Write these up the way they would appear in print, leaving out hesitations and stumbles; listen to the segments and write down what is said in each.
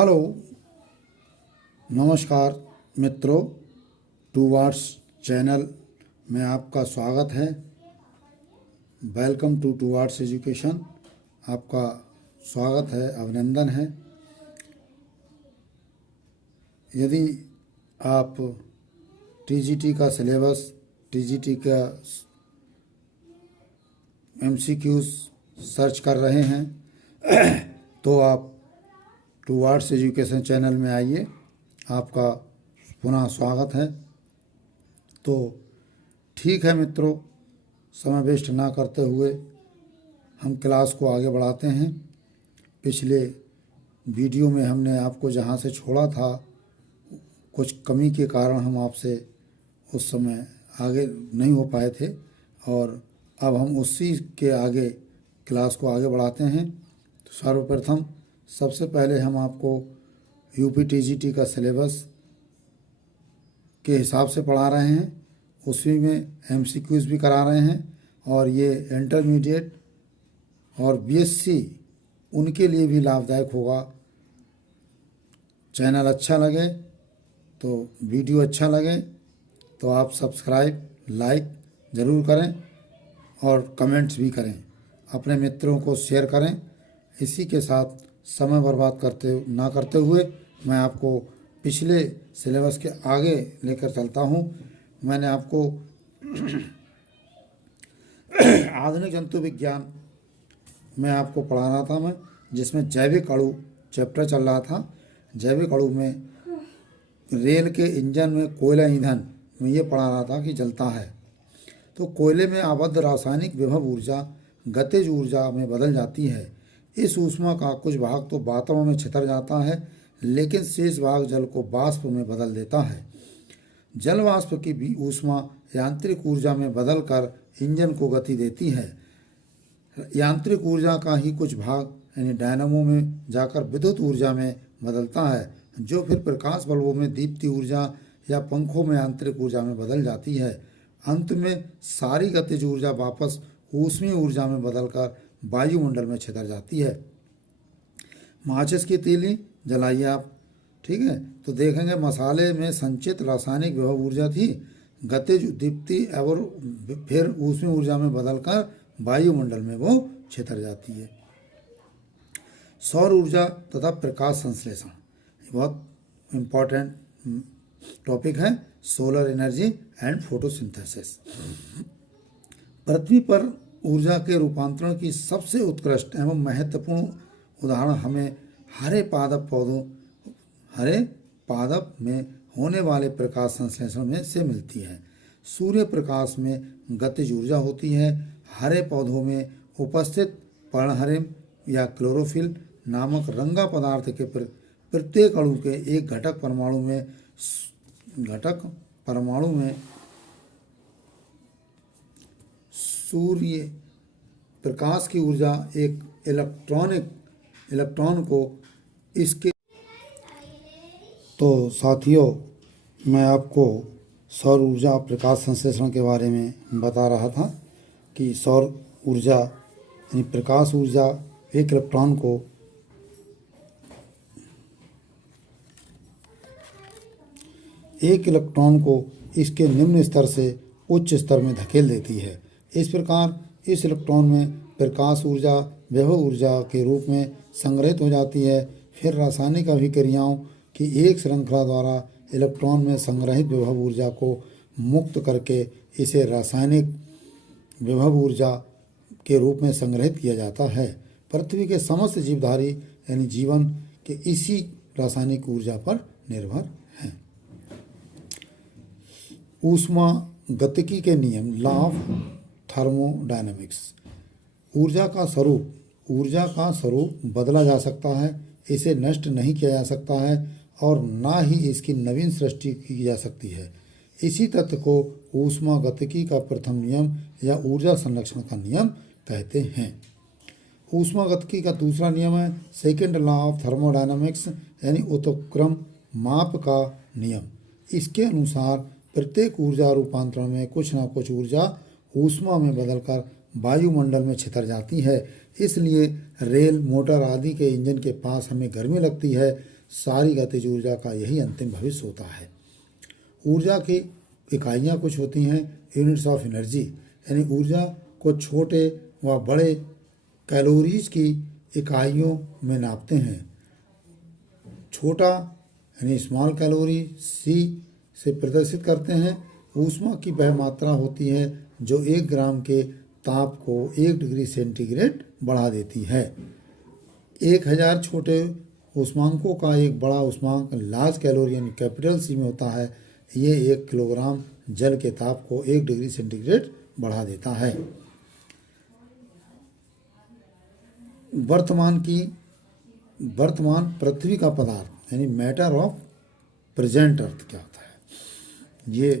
Hello, नमस्कार मित्रों। To watts channel में आपका स्वागत है। Welcome to Watts Education. आपका स्वागत है, अभिनंदन है। यदि आप टीजीटी का सिलेबस, टीजीटी का एमसीक्यूज सर्च कर रहे हैं तो आप टू वाट्स एजुकेशन चैनल में आइए। आपका पुनः स्वागत है। तो ठीक है मित्रों, समय वेस्ट ना करते हुए हम क्लास को आगे बढ़ाते हैं। पिछले वीडियो में हमने आपको जहां से छोड़ा था, कुछ कमी के कारण हम आपसे उस समय आगे नहीं हो पाए थे और अब हम उसी के आगे क्लास को आगे बढ़ाते हैं। तो सर्वप्रथम सबसे पहले हम आपको यूपी टीजीटी का सिलेबस के हिसाब से पढ़ा रहे हैं, उसी में एमसीक्यूज भी करा रहे हैं। और ये इंटरमीडिएट और बीएससी उनके लिए भी लाभदायक होगा। चैनल अच्छा लगे तो, वीडियो अच्छा लगे तो आप सब्सक्राइब, लाइक ज़रूर करें और कमेंट्स भी करें, अपने मित्रों को शेयर करें। इसी के साथ समय बर्बाद ना करते हुए मैं आपको पिछले सिलेबस के आगे लेकर चलता हूँ। मैंने आपको आधुनिक जंतु विज्ञान में आपको पढ़ा रहा था मैं, जिसमें जैविक अणु चैप्टर चल रहा था। जैविक अणु में रेल के इंजन में कोयला ईंधन में ये पढ़ा रहा था कि जलता है तो कोयले में आबद्ध रासायनिक विभव ऊर्जा गतिज ऊर्जा में बदल जाती है। इस ऊष्मा का कुछ भाग तो वातावरण में छितर जाता है, लेकिन शेष भाग जल को वाष्प में बदल देता है। जल वाष्प की भी ऊष्मा यांत्रिक ऊर्जा में बदलकर इंजन को गति देती है। यांत्रिक ऊर्जा का ही कुछ भाग यानी डायनामो में जाकर विद्युत ऊर्जा में बदलता है, जो फिर प्रकाश बल्बों में दीप्ति ऊर्जा या पंखों में यांत्रिक ऊर्जा में बदल जाती है। अंत में सारी गतिज ऊर्जा वापस ऊष्मीय ऊर्जा में बदलकर वायुमंडल में छितर जाती है। माचिस की तीली जलाइए आप, ठीक है, तो देखेंगे मसाले में संचित रासायनिक विभव ऊर्जा थी, गतिज दीप्ति और फिर ऊष्मीय ऊर्जा में बदलकर वायुमंडल में वो छितर जाती है। सौर ऊर्जा तथा प्रकाश संश्लेषण बहुत इम्पोर्टेंट टॉपिक है। Solar energy and photosynthesis. पृथ्वी पर ऊर्जा के रूपांतरण की सबसे उत्कृष्ट एवं महत्वपूर्ण उदाहरण हमें हरे पादप में होने वाले प्रकाश संश्लेषण में से मिलती है। सूर्य प्रकाश में गतिज ऊर्जा होती है। हरे पौधों में उपस्थित पर्णहरिम या क्लोरोफिल नामक रंगा पदार्थ के प्रत्येक अणु के एक घटक परमाणु में सूर्य प्रकाश की ऊर्जा एक इलेक्ट्रॉन को इसके। तो साथियों, मैं आपको सौर ऊर्जा प्रकाश संश्लेषण के बारे में बता रहा था कि सौर ऊर्जा यानी प्रकाश ऊर्जा एक इलेक्ट्रॉन को इसके निम्न स्तर से उच्च स्तर में धकेल देती है। इस प्रकार इस इलेक्ट्रॉन में प्रकाश ऊर्जा विभव ऊर्जा के रूप में संग्रहित हो जाती है। फिर रासायनिक अभिक्रियाओं की एक श्रृंखला द्वारा इलेक्ट्रॉन में संग्रहित विभव ऊर्जा को मुक्त करके इसे रासायनिक विभव ऊर्जा के रूप में संग्रहित किया जाता है। पृथ्वी के समस्त जीवधारी यानी जीवन के इसी रासायनिक ऊर्जा पर निर्भर हैं। ऊष्मा गतिकी के नियम, लॉ ऑफ थर्मोडायनेमिक्स। ऊर्जा का स्वरूप बदला जा सकता है, इसे नष्ट नहीं किया जा सकता है और ना ही इसकी नवीन सृष्टि की जा सकती है। इसी तत्व को ऊष्मा गतिकी का प्रथम नियम या ऊर्जा संरक्षण का नियम कहते हैं। ऊष्मा गतिकी का दूसरा नियम है सेकेंड लॉ ऑफ थर्मोडायनेमिक्स यानी उत्क्रम माप का नियम। इसके अनुसार प्रत्येक ऊर्जा रूपांतरण में कुछ न कुछ ऊर्जा ऊष्मा में बदलकर वायुमंडल में छितर जाती है। इसलिए रेल, मोटर आदि के इंजन के पास हमें गर्मी लगती है। सारी गतिज ऊर्जा का यही अंतिम भविष्य होता है। ऊर्जा की इकाइयाँ कुछ होती हैं यूनिट्स ऑफ एनर्जी, यानी ऊर्जा को छोटे व बड़े कैलोरीज की इकाइयों में नापते हैं। छोटा यानी स्मॉल कैलोरी सी से प्रदर्शित करते हैं। ऊष्मा की वह मात्रा होती है जो 1 ग्राम के ताप को 1 डिग्री सेंटीग्रेड बढ़ा देती है। 1000 छोटे ऊष्मांकों का एक बड़ा ऊष्मांक लार्ज कैलोरी यानी कैपिटल सी में होता है। ये 1 किलोग्राम जल के ताप को 1 डिग्री सेंटीग्रेड बढ़ा देता है। वर्तमान पृथ्वी का पदार्थ यानी मैटर ऑफ प्रेजेंट अर्थ क्या होता है? ये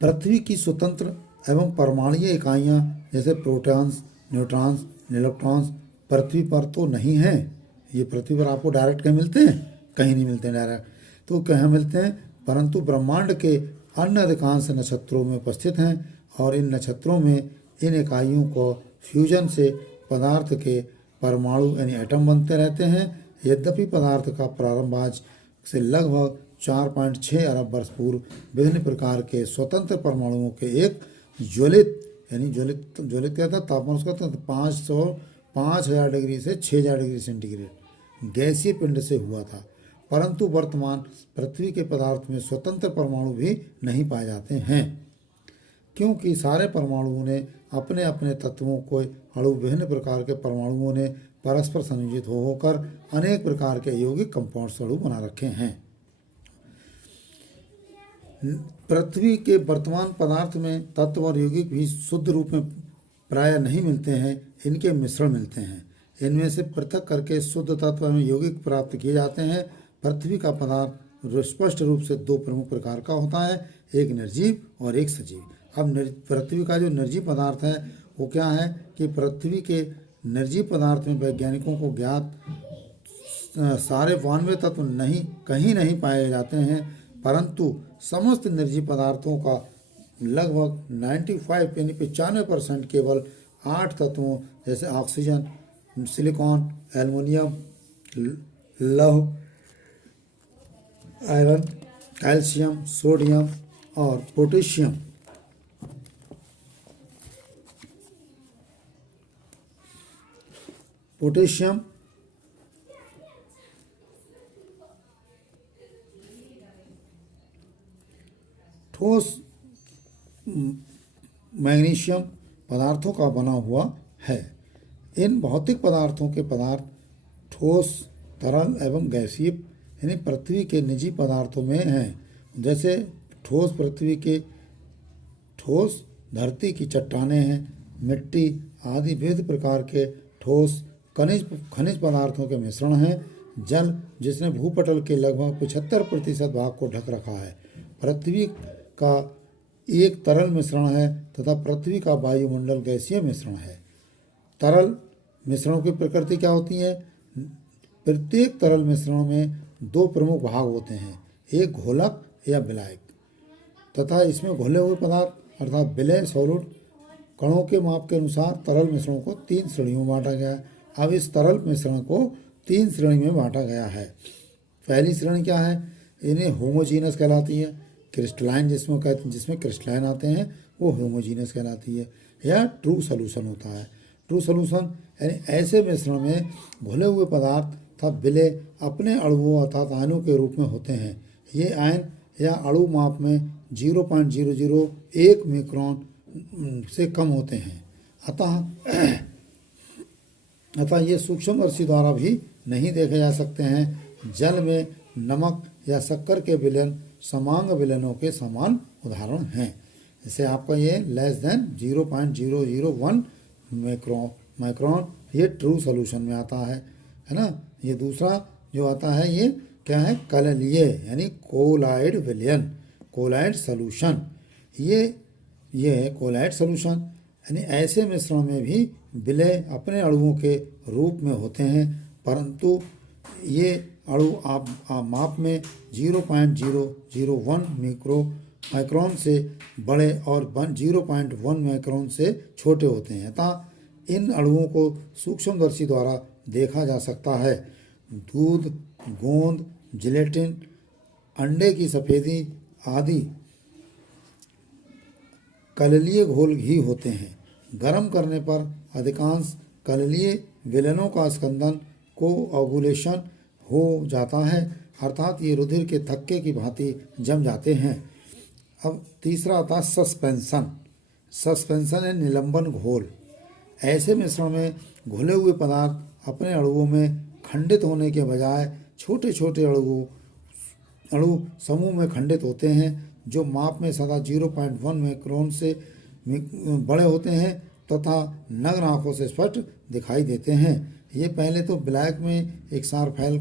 पृथ्वी की स्वतंत्र एवं परमाणुीय इकाइयाँ जैसे प्रोटॉन्स, न्यूट्रॉन्स, इलेक्ट्रॉन्स पृथ्वी पर तो नहीं हैं। ये पृथ्वी पर आपको डायरेक्ट कहीं मिलते हैं? कहीं नहीं मिलते डायरेक्ट, तो कहाँ मिलते हैं? परंतु ब्रह्मांड के अन्य अधिकांश नक्षत्रों में उपस्थित हैं और इन नक्षत्रों में इन इकाइयों को फ्यूजन से पदार्थ के परमाणु यानी एटम बनते रहते हैं। यद्यपि पदार्थ का प्रारंभ आज से लगभग 4.6 अरब वर्ष पूर्व विभिन्न प्रकार के स्वतंत्र परमाणुओं के एक ज्वलित कहता तापमान उसका 5000 डिग्री से 6000 डिग्री सेंटीग्रेड गैसीय पिंड से हुआ था। परंतु वर्तमान पृथ्वी के पदार्थ में स्वतंत्र परमाणु भी नहीं पाए जाते हैं, क्योंकि सारे परमाणुओं ने अपने अपने तत्वों को अणु विभिन्न प्रकार के परमाणुओं ने परस्पर संयोजित होकर अनेक प्रकार के यौगिक कंपाउंड्स अणु बना रखे हैं। पृथ्वी के वर्तमान पदार्थ में तत्व और यौगिक भी शुद्ध रूप में प्रायः नहीं मिलते हैं, इनके मिश्रण मिलते हैं। इनमें से पृथक करके शुद्ध तत्व एवं यौगिक प्राप्त किए जाते हैं। पृथ्वी का पदार्थ स्पष्ट रूप से 2 प्रमुख प्रकार का होता है, एक निर्जीव और एक सजीव। अब पृथ्वी का जो निर्जीव पदार्थ है वो क्या है कि पृथ्वी के निर्जीव पदार्थ में वैज्ञानिकों को ज्ञात सारे 92 तत्व कहीं नहीं पाए जाते हैं, परंतु समस्त निर्जीव पदार्थों का लगभग 95 यानी 95% केवल 8 तत्वों जैसे ऑक्सीजन, सिलिकॉन, एल्युमिनियम, लौह, आयरन, कैल्शियम, सोडियम और पोटेशियम ठोस मैग्नीशियम पदार्थों का बना हुआ है। इन भौतिक पदार्थों के पदार्थ ठोस, तरल एवं गैसीय यानी पृथ्वी के निजी पदार्थों में हैं। जैसे ठोस धरती की चट्टानें हैं, मिट्टी आदि विविध प्रकार के ठोस खनिज पदार्थों के मिश्रण हैं। जल जिसने भूपटल के लगभग 75% भाग को ढक रखा है, पृथ्वी का एक तरल मिश्रण है तथा पृथ्वी का वायुमंडल गैसीय मिश्रण है। तरल मिश्रणों की प्रकृति क्या होती है? प्रत्येक तरल मिश्रण में 2 प्रमुख भाग होते हैं, एक घोलक या विलायक तथा इसमें घुले हुए पदार्थ अर्थात विलय सॉलिड। कणों के माप के अनुसार तरल मिश्रणों को 3 श्रेणियों में बांटा गया है। अब इस तरल मिश्रण को 3 श्रेणी में बांटा गया है। पहली श्रेणी क्या है? इन्हें होमोजीनस कहलाती है। क्रिस्टलाइन जिसमें क्रिस्टलाइन आते हैं वो होमोजीनस कहलाती है, या ट्रू सॉल्यूशन होता है। ट्रू सॉल्यूशन यानी ऐसे मिश्रण में घुले हुए पदार्थ तथा विलय अपने अणुओं अर्थात आयनों के रूप में होते हैं। ये आयन या अणु माप में 0.001 मिक्रॉन से कम होते हैं। अतः ये सूक्ष्मदर्शी द्वारा भी नहीं देखे जा सकते हैं। जल में नमक या शक्कर के विलयन समांग विलयनों के समान उदाहरण हैं। जैसे आपका ये लेस देन 0.001 माइक्रोन ये ट्रू सॉल्यूशन में आता है ना। ये दूसरा जो आता है ये क्या है? कललीय यानी कोलाइड विलयन, कोलाइड सॉल्यूशन। ये है कोलाइड सॉल्यूशन, यानी ऐसे मिश्रण में भी विलय अपने अणुओं के रूप में होते हैं, परंतु ये अणु आप माप में 0.001 माइक्रोन से बड़े और 0.1 माइक्रोन से छोटे होते हैं। अतः इन अणुओं को सूक्ष्मदर्शी द्वारा देखा जा सकता है। दूध, गोंद, जिलेटिन, अंडे की सफेदी आदि कललीय घोल घी होते हैं। गर्म करने पर अधिकांश कललीय विलयनों का स्कंदन कोआगुलेशन हो जाता है, अर्थात ये रुधिर के थक्के की भांति जम जाते हैं। अब तीसरा आता है सस्पेंशन। सस्पेंशन है निलंबन घोल। ऐसे मिश्रण में घुले हुए पदार्थ अपने अणुओं में खंडित होने के बजाय छोटे छोटे अणु समूह में खंडित होते हैं, जो माप में सदा 0.1 माइक्रोन से बड़े होते हैं तथा नग्न आंखों से स्पष्ट दिखाई देते हैं। ये पहले तो ब्लैक में एक सार फैल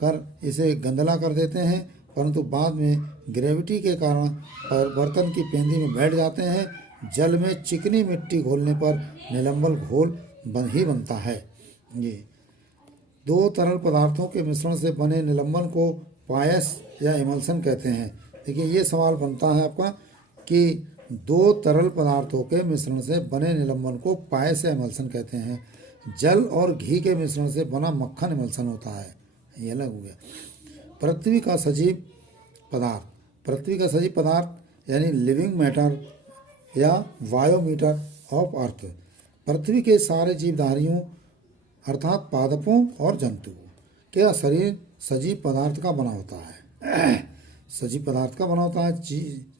कर इसे गंदला कर देते हैं, परंतु बाद में ग्रेविटी के कारण बर्तन की पेंदी में बैठ जाते हैं। जल में चिकनी मिट्टी घोलने पर निलंबन घोल बनता है। ये दो तरल पदार्थों के मिश्रण से बने निलंबन को पायस या इमल्सन कहते हैं। देखिए ये सवाल बनता है आपका कि दो तरल पदार्थों के मिश्रण से बने निलंबन को पायस या इमल्सन कहते हैं। जल और घी के मिश्रण से बना मक्खन इमल्सन होता है। ये अलग हो गया। पृथ्वी का सजीव पदार्थ। पृथ्वी का सजीव पदार्थ यानी लिविंग मैटर या बायोमीटर ऑफ अर्थ। पृथ्वी के सारे जीवधारियों अर्थात पादपों और जंतुओं का शरीर सजीव पदार्थ का बना होता है। सजीव पदार्थ का बना होता है।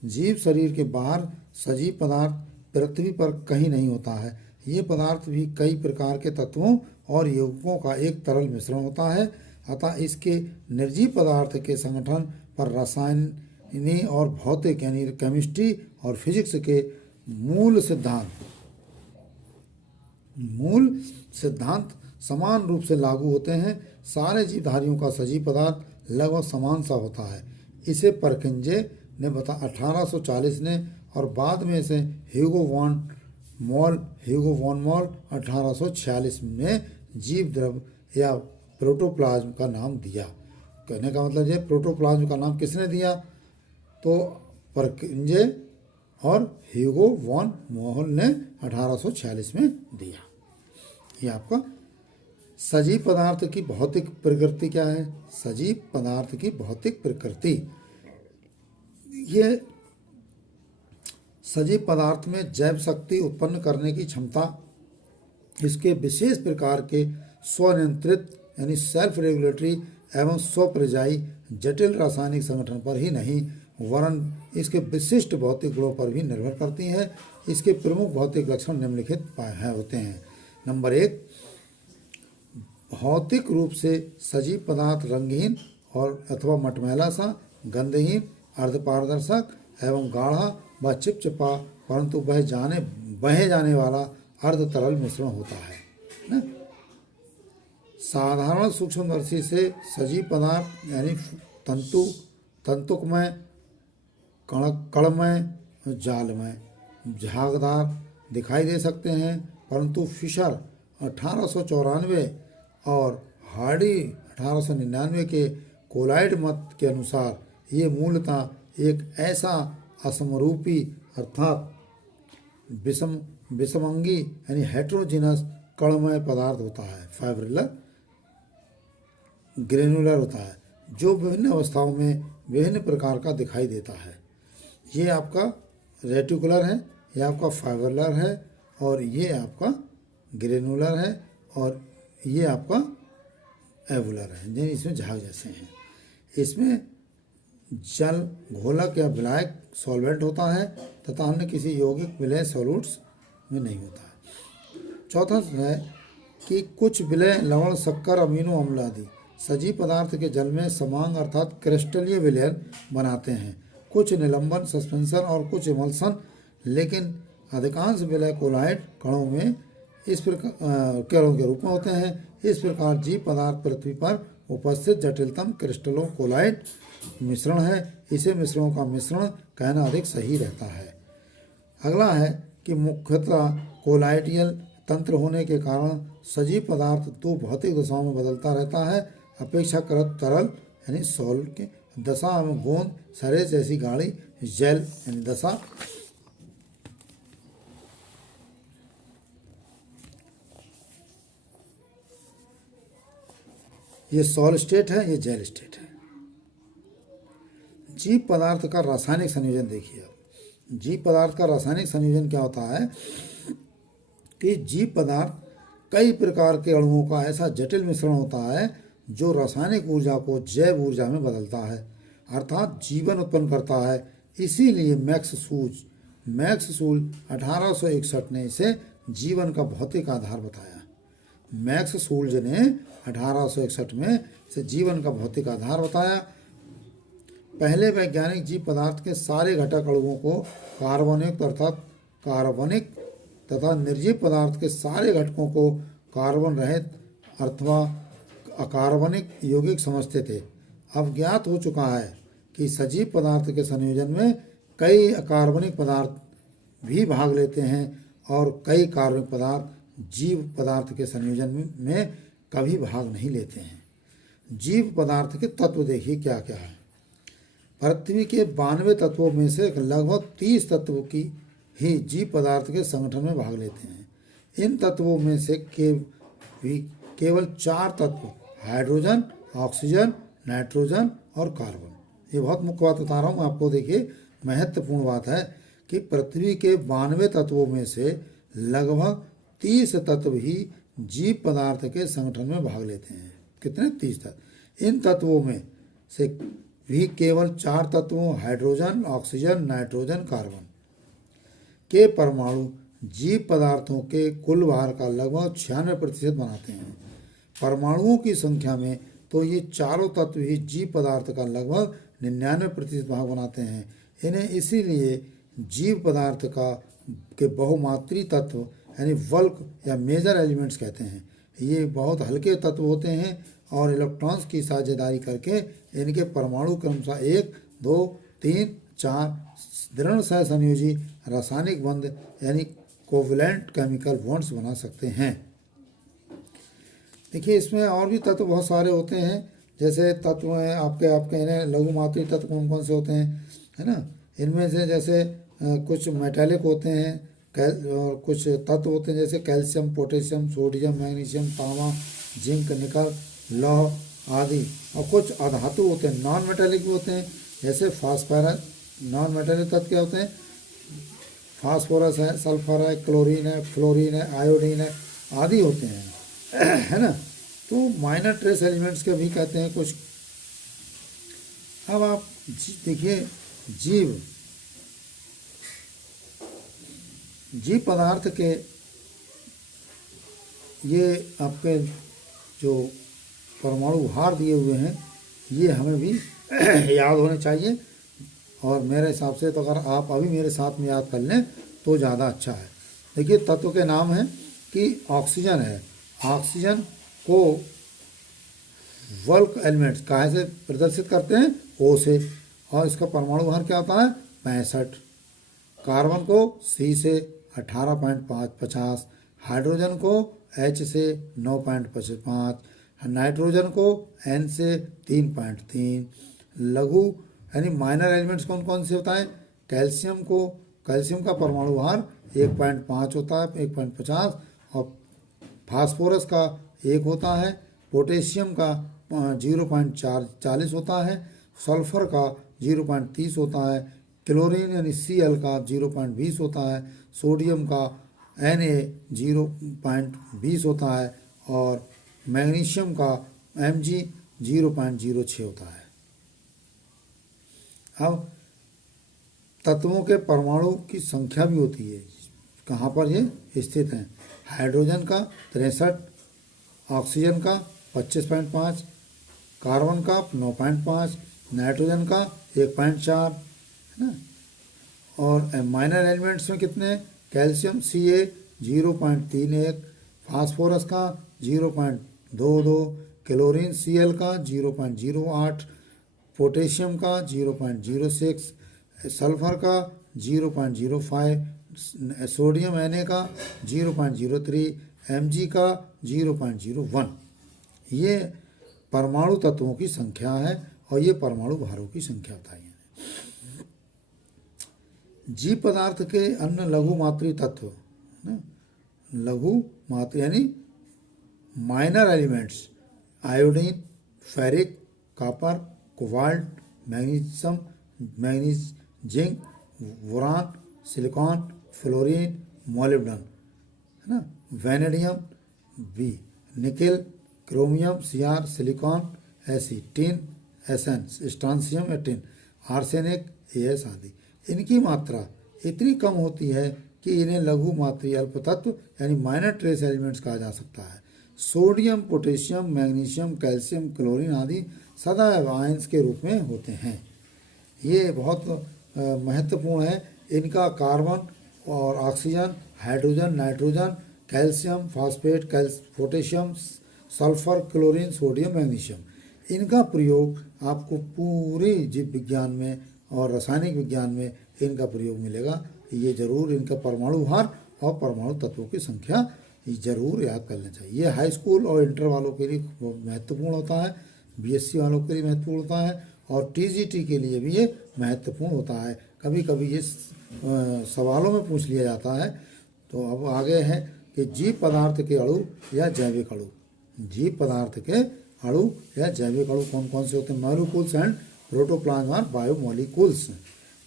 जीव शरीर के बाहर सजीव पदार्थ पृथ्वी पर कहीं नहीं होता है। ये पदार्थ भी कई प्रकार के तत्वों और यौगिकों का एक तरल मिश्रण होता है, अतः इसके निर्जीव पदार्थ के संगठन पर रसायनी और भौतिक यानी केमिस्ट्री और फिजिक्स के मूल सिद्धांत समान रूप से लागू होते हैं। सारे जीवधारियों का सजीव पदार्थ लगभग समान सा होता है। इसे परकिंजे ने 1840 ने और बाद में इसे ह्यूगो वॉन मॉल 1846 में जीव द्रव या प्रोटोप्लाज्म का नाम दिया। कहने का मतलब ये प्रोटोप्लाज्म का नाम किसने दिया? तो परकिंजे और ह्यूगो वॉन मॉल ने 1846 में दिया। ये आपका सजीव पदार्थ की भौतिक प्रकृति क्या है? सजीव पदार्थ की भौतिक प्रकृति, ये सजीव पदार्थ में जैव शक्ति उत्पन्न करने की क्षमता इसके विशेष प्रकार के स्वनियंत्रित यानी सेल्फ रेगुलेटरी एवं स्वप्रजाई जटिल रासायनिक संगठन पर ही नहीं वरन इसके विशिष्ट भौतिक गुणों पर भी निर्भर करती है। इसके प्रमुख भौतिक लक्षण निम्नलिखित होते हैं। नंबर 1, भौतिक रूप से सजीव पदार्थ रंगहीन और अथवा मटमैला सा, गंधहीन, अर्धपारदर्शक एवं गाढ़ा व चिपचिपा परंतु बहे जाने वाला अर्ध तरल मिश्रण होता है ना। साधारण सूक्ष्मदर्शी से सजीव पदार्थ यानी तंतुकमय, कणमय, जालमय, झागदार दिखाई दे सकते हैं, परंतु फिशर 1894 और हार्डी 1899 के कोलाइड मत के अनुसार ये मूलतः एक ऐसा असमरूपी अर्थात विषमंगी यानी हेट्रोजिनस कणमय पदार्थ होता है, फाइब्रिलर ग्रेनुलर होता है, जो विभिन्न अवस्थाओं में विभिन्न प्रकार का दिखाई देता है। ये आपका रेटिकुलर है, ये आपका फाइब्रिलर है और ये आपका ग्रेनुलर है और ये आपका एवुलर है, जिन इसमें झाग जैसे हैं। इसमें जल घोलक या विलायक सॉल्वेंट होता है तथा अन्य किसी यौगिक विलय सॉल्यूट्स में नहीं होता है। चौथा है कि कुछ विलय लवण, शक्कर, अमीनो अम्ल आदि सजीव पदार्थ के जल में समांग अर्थात क्रिस्टलीय विलयन बनाते हैं। कुछ निलंबन, सस्पेंशन और कुछ इमल्सन, लेकिन अधिकांश विलय कोलाइड कणों में इस प्रकार के रूप में होते हैं। इस प्रकार जीव पदार्थ पृथ्वी पर उपस्थित जटिलतम क्रिस्टलों कोलाइड मिश्रण है। इसे मिश्रणों का मिश्रण कहना अधिक सही रहता है। अगला है कि मुख्यतः कोलाइडियल तंत्र होने के कारण सजीव पदार्थ दो भौतिक दशाओं में बदलता रहता है, अपेक्षाकृत तरल यानी सॉल्व की दशा एवं गोंद सरेस जैसी गाढ़ी जेल यानी दशा। ये सॉलिड स्टेट है, ये जेल स्टेट है। जीव पदार्थ का रासायनिक संयोजन देखिए आप। जीव पदार्थ का रासायनिक संयोजन क्या होता है कि जीव पदार्थ कई प्रकार के अणुओं का ऐसा जटिल मिश्रण होता है जो रासायनिक ऊर्जा को जैव ऊर्जा में बदलता है, अर्थात जीवन उत्पन्न करता है। इसीलिए मैक्स सूल 1861 ने इसे जीवन का भौतिक आधार बताया। मैक्स सूल्ज ने 1861 में इसे जीवन का भौतिक आधार बताया। पहले वैज्ञानिक जीव पदार्थ के सारे घटक अणुओं को कार्बनिक तथा निर्जीव पदार्थ के सारे घटकों को कार्बन रहित अथवा अकार्बनिक यौगिक समझते थे। अब ज्ञात हो चुका है कि सजीव पदार्थ के संयोजन में कई अकार्बनिक पदार्थ भी भाग लेते हैं और कई कार्बनिक पदार्थ जीव पदार्थ के संयोजन में कभी भाग नहीं लेते हैं। जीव पदार्थ के तत्व देखिए क्या क्या है। पृथ्वी के 92 तत्वों में से लगभग 30 तत्वों की ही जीव पदार्थ के संगठन में भाग लेते हैं। इन तत्वों में से केवल 4 तत्व हाइड्रोजन, ऑक्सीजन, नाइट्रोजन और कार्बन। ये बहुत मुख्य बात बता रहा हूँ आपको। देखिए महत्वपूर्ण बात है कि पृथ्वी के 92 तत्वों में से लगभग 30 तत्व ही जीव पदार्थ के संगठन में भाग लेते हैं। कितने? 30 तत्व। इन तत्वों में से भी केवल 4 तत्वों हाइड्रोजन, ऑक्सीजन, नाइट्रोजन, कार्बन के परमाणु जीव पदार्थों के कुल भार का लगभग 96% बनाते हैं। परमाणुओं की संख्या में तो ये चारों तत्व ही जीव पदार्थ का लगभग 99% भाग बनाते हैं। इन्हें इसीलिए जीव पदार्थ के बहुमात्री तत्व यानी बल्क या मेजर एलिमेंट्स कहते हैं। ये बहुत हल्के तत्व होते हैं और इलेक्ट्रॉन्स की साझेदारी करके इनके परमाणु क्रमशः 1, 2, 3, 4 दृढ़ सहसंयोजी रासायनिक बंध यानी कोवलेंट केमिकल बॉन्ड्स बना सकते हैं। देखिए इसमें और भी तत्व बहुत सारे होते हैं। जैसे तत्व हैं आपके इन्हें लघु मात्रिक तत्व कौन कौन से होते हैं, है ना। इनमें से जैसे कुछ मेटालिक होते हैं और कुछ तत्व होते हैं जैसे कैल्शियम, पोटेशियम, सोडियम, मैग्नीशियम, तांबा, जिंक, निकल, लौह आदि। और कुछ अधातु होते हैं, नॉन मेटालिक भी होते हैं जैसे फास्फोरस। नॉन मेटालिक तत्व क्या होते हैं? फास्फोरस है, सल्फर है, क्लोरीन है, फ्लोरीन है, आयोडीन है आदि होते हैं, है ना। तो माइनर ट्रेस एलिमेंट्स के भी कहते हैं कुछ। अब आप देखिए जीव पदार्थ के ये आपके जो परमाणु भार दिए हुए हैं ये हमें भी याद होने चाहिए। और मेरे हिसाब से तो अगर आप अभी मेरे साथ में याद कर लें तो ज़्यादा अच्छा है। देखिए तत्व के नाम हैं कि ऑक्सीजन है। ऑक्सीजन को वल्क एलिमेंट्स कहाँ से प्रदर्शित करते हैं? O से। और इसका परमाणु भार क्या होता है? 65। कार्बन को C से 18.50, हाइड्रोजन को H से 9.55, नाइट्रोजन को N से 3.3। लघु यानी माइनर एलिमेंट्स कौन कौन से होता है? कैल्शियम का परमाणु भार 1.5 होता है, 1.50। और फास्फोरस का 1 होता है। पोटेशियम का 0.40 होता है। सल्फर का 0.30 होता है। क्लोरीन यानी Cl का 0.20 होता है। सोडियम का Na 0.20 होता है और मैग्नीशियम का Mg 0.06 होता है। अब तत्वों के परमाणु की संख्या भी होती है। कहाँ पर ये स्थित हैं? हाइड्रोजन का 63, ऑक्सीजन का 25.5, कार्बन का 9.5, नाइट्रोजन का 1.4, है ना। और माइनर एलिमेंट्स में कितने? कैल्शियम Ca 0.31, फास्फोरस का 0.22, क्लोरीन Cl का 0.08, पोटेशियम का 0.06, सल्फर का 0.05, सोडियम Na का 0.03, Mg का 0.01। ये परमाणु तत्वों की संख्या है और ये परमाणु भारों की संख्या बताई है। जीव पदार्थ के अन्य लघु मात्रिय तत्व, लघु मात्रिय यानी minor elements iodine, ferric, copper, cobalt, magnesium, manganese, zinc, boron, silicon, fluorine, molybdenum, है ना, vanadium V, nickel, chromium, CR, silicon, एसी, टिन, एसन, स्ट्रांसियम या टिन, आर्सेनिक, एएस आदि। इनकी मात्रा इतनी कम होती है कि इन्हें लघु मात्रीय अल्प तत्व यानी माइनर ट्रेस एलिमेंट्स कहा जा सकता है। Sodium, potassium, magnesium, calcium, chlorine आदि सदैव आयंस के रूप में होते हैं। ये बहुत महत्वपूर्ण है। इनका कार्बन और oxygen, hydrogen, nitrogen, calcium, phosphate, potassium, sulphur, chlorine, sodium, magnesium, इनका प्रयोग आपको पूरे जीव विज्ञान में और रासायनिक विज्ञान में इनका प्रयोग मिलेगा। ये जरूर इनका परमाणु भार और परमाणु तत्वों की संख्या जरूर याद कर लेना चाहिए। ये हाई स्कूल और इंटर वालों के लिए महत्वपूर्ण होता है, बीएससी वालों के लिए महत्वपूर्ण होता है और टीजीटी के लिए भी ये महत्वपूर्ण होता है। कभी कभी ये सवालों में पूछ लिया जाता है। तो अब आगे है कि जीव पदार्थ के अणु या जैविक अणु। जीव पदार्थ के अणु या जैविक अणु कौन कौन से होते हैं? मॉलिक्यूल्स एंड प्रोटोप्लाज्म और बायोमॉलिक्यूल्स।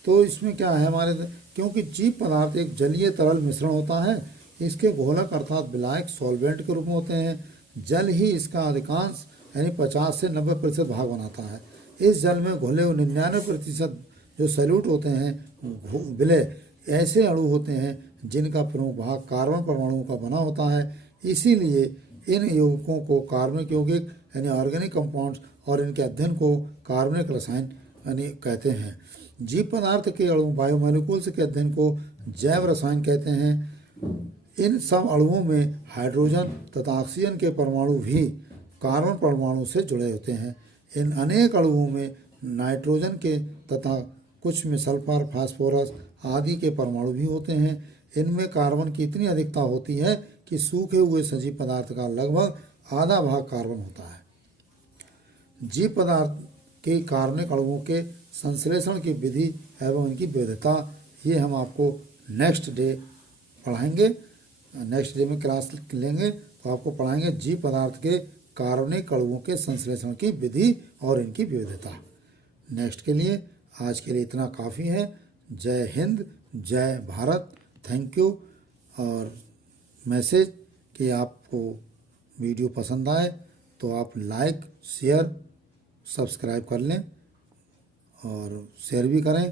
तो इसमें क्या है हमारे, क्योंकि जीव पदार्थ एक जलीय तरल मिश्रण होता है, इसके घोलक अर्थात विलायक सॉल्वेंट के रूप में होते हैं। जल ही इसका अधिकांश यानी 50 से 90% भाग बनाता है। इस जल में घुले हुए 99% जो सैल्यूट होते हैं विलय ऐसे अणु होते हैं जिनका प्रमुख भाग कार्बन परमाणुओं का बना होता है। इसीलिए इन यौगिकों को कार्बनिक यौगिक यानी ऑर्गेनिक कंपाउंड्स और इनके अध्ययन को कार्बनिक रसायन यानी कहते हैं। जीव पदार्थ के अणु बायोमॉलिक्यूल्स के अध्ययन को जैव रसायन कहते हैं। इन सब अणुओं में हाइड्रोजन तथा ऑक्सीजन के परमाणु भी कार्बन परमाणु से जुड़े होते हैं। इन अनेक अणुओं में नाइट्रोजन के तथा कुछ में सल्फर, फास्फोरस आदि के परमाणु भी होते हैं। इनमें कार्बन की इतनी अधिकता होती है कि सूखे हुए सजीव पदार्थ का लगभग आधा भाग कार्बन होता है। जीव पदार्थ के कार्बनिक अणुओं के संश्लेषण की विधि एवं इनकी विविधता ये हम आपको नेक्स्ट डे पढ़ाएंगे। नेक्स्ट डे में क्लास लेंगे तो आपको पढ़ाएंगे जीव पदार्थ के कार्बनिक अणुओं के संश्लेषण की विधि और इनकी विविधता। नेक्स्ट के लिए आज के लिए इतना काफ़ी है। जय हिंद, जय भारत। Thank you. और मैसेज कि आपको वीडियो पसंद आए तो आप लाइक, शेयर, सब्सक्राइब कर लें और शेयर भी करें,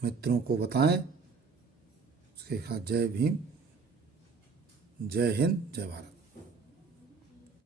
मित्रों को बताएं। उसके साथ जय भीम, जय हिंद, जय भारत।